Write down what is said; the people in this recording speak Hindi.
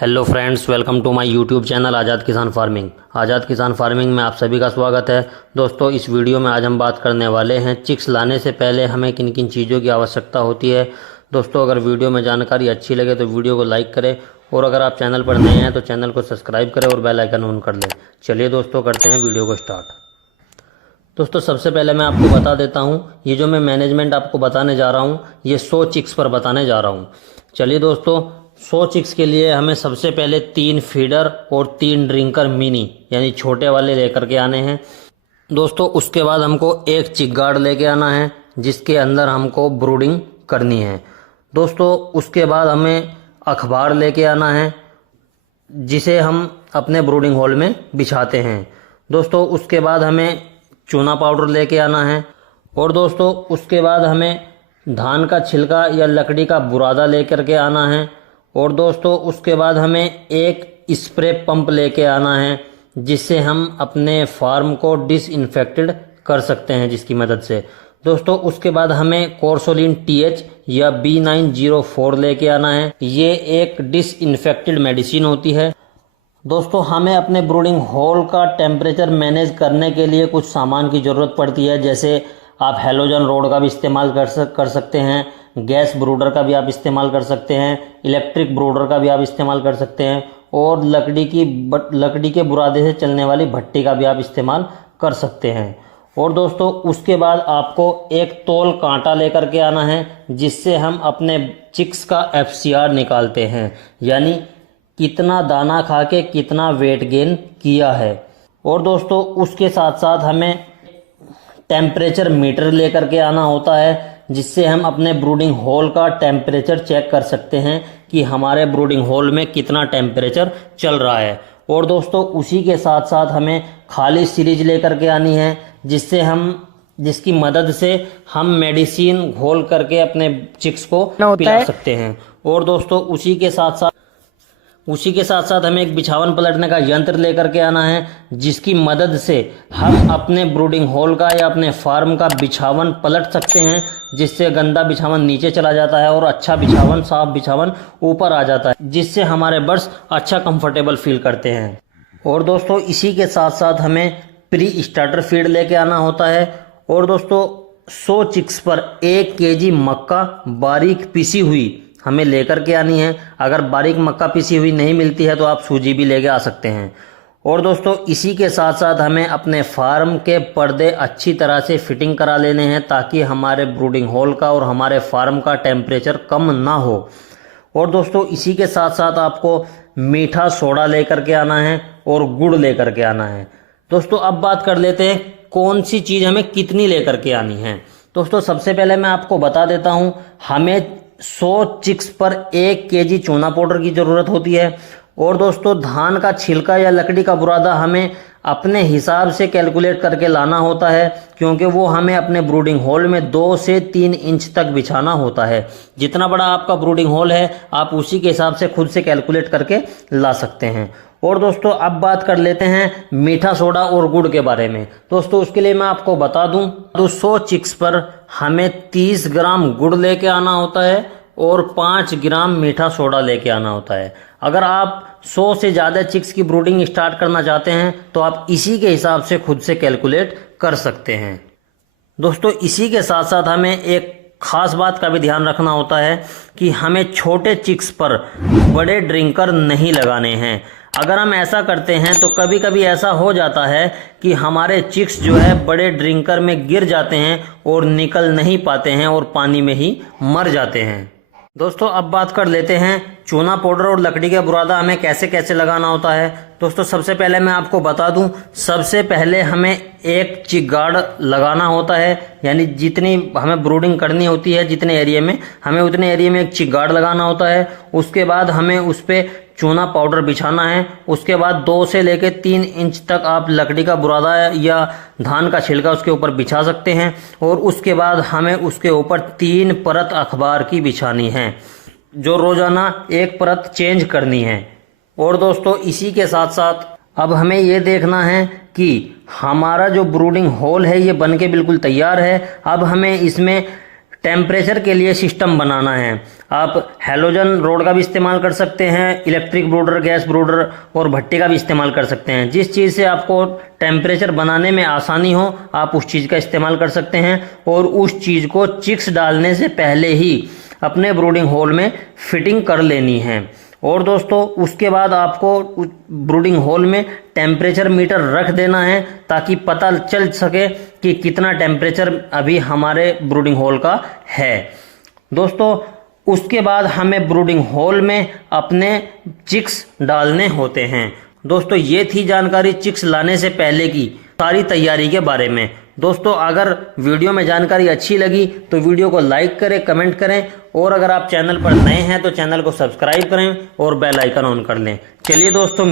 Hello friends, welcome to my YouTube channel Azad Kisan farming. Azad Kisan farming में आप सभी का स्वागत है। दोस्तों, इस वीडियो में आज हम बात करने वाले हैं चिक्स लाने से पहले हमें किन किन चीज़ों की आवश्यकता होती है। दोस्तों, अगर वीडियो में जानकारी अच्छी लगे तो वीडियो को लाइक करें और अगर आप चैनल पर नए हैं तो चैनल को सब्सक्राइब करें और बेल आइकन ऑन कर लें। चलिए दोस्तों, करते हैं वीडियो को स्टार्ट। दोस्तों, सबसे पहले मैं आपको बता देता हूँ, ये जो मैं मैनेजमेंट आपको बताने जा रहा हूँ ये 100 चिक्स पर बताने जा रहा हूँ। चलिए दोस्तों, 100 चिक्स के लिए हमें सबसे पहले 3 फीडर और 3 ड्रिंकर मिनी यानी छोटे वाले लेकर के आने हैं। दोस्तों, उसके बाद हमको एक चिक गार्ड लेके आना है जिसके अंदर हमको ब्रूडिंग करनी है। दोस्तों, उसके बाद हमें अखबार लेके आना है जिसे हम अपने ब्रूडिंग हॉल में बिछाते हैं। दोस्तों, उसके बाद हमें चूना पाउडर लेके आना है और दोस्तों उसके बाद हमें धान का छिलका या लकड़ी का बुरादा लेकर के आना है और दोस्तों उसके बाद हमें एक स्प्रे पंप लेके आना है जिससे हम अपने फार्म को डिसइंफेक्टेड कर सकते हैं जिसकी मदद से। दोस्तों, उसके बाद हमें कोर्सोलिन TH या B904 लेके आना है। ये एक डिसइंफेक्टेड मेडिसिन होती है। दोस्तों, हमें अपने ब्रूडिंग हॉल का टेम्परेचर मैनेज करने के लिए कुछ सामान की ज़रूरत पड़ती है, जैसे आप हेलोजन रोड का भी इस्तेमाल कर सकते हैं, गैस ब्रूडर का भी आप इस्तेमाल कर सकते हैं, इलेक्ट्रिक ब्रूडर का भी आप इस्तेमाल कर सकते हैं और लकड़ी के बुरादे से चलने वाली भट्टी का भी आप इस्तेमाल कर सकते हैं। और दोस्तों, उसके बाद आपको एक तौल कांटा लेकर के आना है जिससे हम अपने चिक्स का FCR निकालते हैं, यानी कितना दाना खा के कितना वेट गेन किया है। और दोस्तों, उसके साथ साथ हमें टेम्परेचर मीटर लेकर के आना होता है जिससे हम अपने ब्रूडिंग हॉल का टेम्परेचर चेक कर सकते हैं कि हमारे ब्रूडिंग हॉल में कितना टेम्परेचर चल रहा है। और दोस्तों, उसी के साथ साथ हमें खाली सीरीज लेकर के आनी है जिसकी मदद से हम मेडिसिन घोल करके अपने चिक्स को पिला सकते हैं। और दोस्तों, उसी के साथ साथ हमें एक बिछावन पलटने का यंत्र लेकर के आना है जिसकी मदद से हम अपने ब्रूडिंग हॉल का या अपने फार्म का बिछावन पलट सकते हैं, जिससे गंदा बिछावन नीचे चला जाता है और अच्छा बिछावन, साफ बिछावन ऊपर आ जाता है, जिससे हमारे बर्ड्स अच्छा कंफर्टेबल फील करते हैं। और दोस्तों, इसी के साथ साथ हमें प्री स्टार्टर फीड लेके आना होता है। और दोस्तों, 100 चिक्स पर 1 kg मक्का बारीक पिसी हुई हमें लेकर के आनी है। अगर बारीक मक्का पिसी हुई नहीं मिलती है तो आप सूजी भी लेके आ सकते हैं। और दोस्तों, इसी के साथ साथ हमें अपने फार्म के पर्दे अच्छी तरह से फिटिंग करा लेने हैं ताकि हमारे ब्रूडिंग हॉल का और हमारे फार्म का टेम्परेचर कम ना हो। और दोस्तों, इसी के साथ साथ आपको मीठा सोडा लेकर के आना है और गुड़ लेकर के आना है। दोस्तों, अब बात कर लेते हैं कौन सी चीज़ हमें कितनी लेकर के आनी है। दोस्तों, सबसे पहले मैं आपको बता देता हूँ, हमें 100 चिक्स पर 1 kg चूना पाउडर की ज़रूरत होती है। और दोस्तों, धान का छिलका या लकड़ी का बुरादा हमें अपने हिसाब से कैलकुलेट करके लाना होता है क्योंकि वो हमें अपने ब्रूडिंग हॉल में 2 से 3 इंच तक बिछाना होता है। जितना बड़ा आपका ब्रूडिंग हॉल है आप उसी के हिसाब से खुद से कैलकुलेट करके ला सकते हैं। और दोस्तों, अब बात कर लेते हैं मीठा सोडा और गुड़ के बारे में। दोस्तों, उसके लिए मैं आपको बता दूं तो 100 चिक्स पर हमें 30 ग्राम गुड़ लेके आना होता है और 5 ग्राम मीठा सोडा लेके आना होता है। अगर आप 100 से ज़्यादा चिक्स की ब्रूडिंग स्टार्ट करना चाहते हैं तो आप इसी के हिसाब से खुद से कैलकुलेट कर सकते हैं। दोस्तों, इसी के साथ साथ हमें एक खास बात का भी ध्यान रखना होता है कि हमें छोटे चिक्स पर बड़े ड्रिंकर नहीं लगाने हैं। अगर हम ऐसा करते हैं तो कभी कभी ऐसा हो जाता है कि हमारे चिक्स जो है बड़े ड्रिंकर में गिर जाते हैं और निकल नहीं पाते हैं और पानी में ही मर जाते हैं। दोस्तों, अब बात कर लेते हैं चूना पाउडर और लकड़ी का बुरादा हमें कैसे कैसे लगाना होता है। दोस्तों, सबसे पहले मैं आपको बता दूं, सबसे पहले हमें एक चिक गार्ड लगाना होता है, यानी जितनी हमें ब्रूडिंग करनी होती है जितने एरिया में हमें उतने एरिया में एक चिक गार्ड लगाना होता है। उसके बाद हमें उस पर चूना पाउडर बिछाना है। उसके बाद 2 से लेकर 3 इंच तक आप लकड़ी का बुरादा या धान का छिलका उसके ऊपर बिछा सकते हैं। और उसके बाद हमें उसके ऊपर 3 परत अखबार की बिछानी है, जो रोजाना 1 परत चेंज करनी है। और दोस्तों, इसी के साथ साथ अब हमें ये देखना है कि हमारा जो ब्रूडिंग हॉल है ये बन के बिल्कुल तैयार है। अब हमें इसमें टेम्परेचर के लिए सिस्टम बनाना है। आप हैलोजन रोड का भी इस्तेमाल कर सकते हैं, इलेक्ट्रिक ब्रूडर, गैस ब्रूडर और भट्टी का भी इस्तेमाल कर सकते हैं। जिस चीज़ से आपको टेम्परेचर बनाने में आसानी हो आप उस चीज़ का इस्तेमाल कर सकते हैं और उस चीज़ को चिक्स डालने से पहले ही अपने ब्रूडिंग होल में फिटिंग कर लेनी है। और दोस्तों उसके बाद आपको ब्रूडिंग होल में टेम्परेचर मीटर रख देना है ताकि पता चल सके कि कितना टेम्परेचर अभी हमारे ब्रूडिंग होल का है। दोस्तों उसके बाद हमें ब्रूडिंग होल में अपने चिक्स डालने होते हैं। दोस्तों ये थी जानकारी चिक्स लाने से पहले की सारी तैयारी के बारे में। दोस्तों अगर वीडियो में जानकारी अच्छी लगी तो वीडियो को लाइक करें, कमेंट करें और अगर आप चैनल पर नए हैं तो चैनल को सब्सक्राइब करें और बेल आइकन ऑन कर लें। चलिए दोस्तों